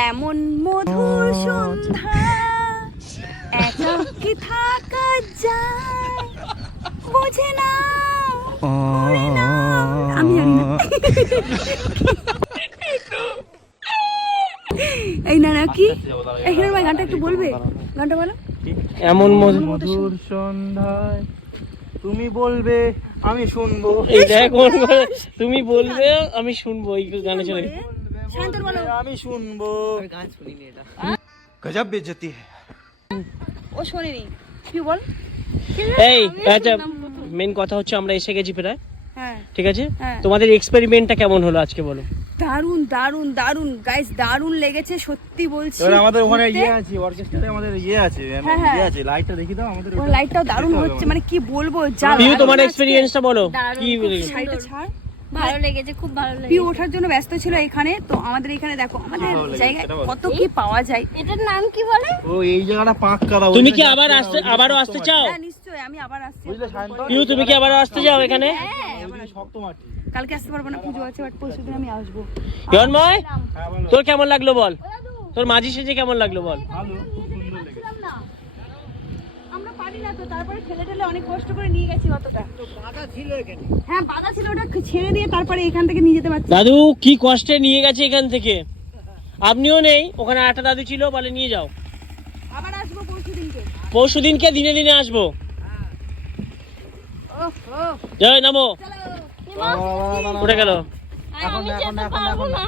এমন মধুর সন্ধ্যা একাকী থাকা যায় বোঝে না আমি জানি না এই না নাকি এই হিরোর ভাই গানটা একটু বলবে গানটা বলো এমন মধুর সন্ধ্যায় তুমি বলবে আমি শুনবো এই দেখ তুমি বলবে আমি শুনবো এই গানে চলে শান্তর বলো আমি শুনবো গান শুনিনি এটা গজব বেইজ্জতি ও শোনেনি কি বল এই আচ্ছা মেন কথা হচ্ছে আমরা এসে গেছি প্রায় হ্যাঁ ঠিক আছে তোমাদের এক্সপেরিমেন্টটা কেমন হলো আজকে বলো দারুন দারুন দারুন গাইস দারুন লেগেছে সত্যি বলছি এবার আমাদের ওখানে আছে অর্কেস্ট্রাতে আমাদের আছে আছে লাইটটা দেখি দাও আমাদের ওই লাইটটাও দারুন হচ্ছে মানে কি বলবো যা পিউ তোমার এক্সপেরিয়েন্সটা বলো কি শাড়িটা ছাড় ভালো লেগেছে খুব ভালো লেগেছে পিউ ওঠার জন্য ব্যস্ত ছিল এখানে তো আমাদের এখানে দেখো আমাদের জায়গায় কত কি পাওয়া যায় এটার নাম কি বলে ও এই জায়গাটা পাক্কা দাও তুমি কি আবারও আসতে চাও হ্যাঁ নিশ্চয়ই আমি আবার আসছি বুঝলে শান্ত পিউ তুমি কি আবারও আসতে চাও এখানে হ্যাঁ শক্ত মাটি কালকে আসতে পারবো না পুজো আছে বাট পরশুদিন আমি আসবো জন্ময় তোর কেমন লাগলো বল তোর মাঝি সেজে কেমন লাগলো বল ভালো খুব সুন্দর লেগেছে আমরা পারি না তো তারপরে ঠেলে ঠেলে অনেক কষ্ট করে নিয়ে গেছি অতটা তো বাধা ছিল এখানে হ্যাঁ বাধা ছিল ওটা ছেড়ে দিয়ে তারপরে এখান থেকে নিয়ে যেতে পারছি দাদু কি কষ্টে নিয়ে গেছে এখান থেকে আপনিও নেই ওখানে একটা দাদু ছিল বলে নিয়ে যাও আবার আসবো পরশুদিনকে দিনে দিনে আসবো ওহো জয় নামো উঠে গেল আমি যেতে পারবো না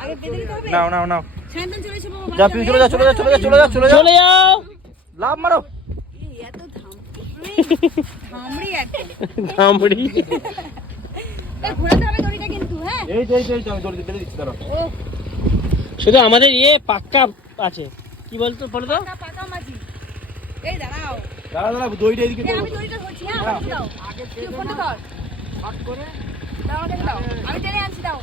আগে বেঁধে নিতে হবে নাও শান্তন চলে এসো বাবা যা পিউ চলে যাও লাভ মারো এই এত ধামড়ি একদম ধামড়ি এই ঘোরাতে হবে দড়িটা কিন্তু হ্যাঁ এই আমি দড়ি বেঁধে দিচ্ছি দাঁড়াও ও শুধু আমাদের পাক্কা আছে কি বলতো বলো তো পাকা মাঝি এই দাঁড়াও দাঁড়া দড়িটা এদিকে আমি দড়িটা ধরছি হ্যাঁ আমাকে দাও তুই ফোনটা ধর শর্ট করে দাও আমাকে দাও আমি টেনে আনছি দাও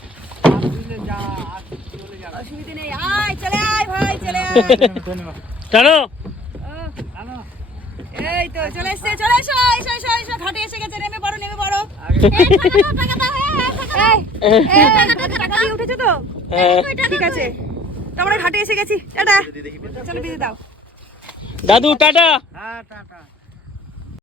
অসুবিধা নেই আয় চলে আয় ভাই চলে আয় চলো এই তো চলে এসো এসো ঘাটে এসে গেছে নেমে পড়ো টাকা দিয়ে উঠেছো তো ঠিক আছে তো আমরা ঘাটে এসে গেছি টাটা চলো বিদায় দাও দাদু টাটা হ্যাঁ টাটা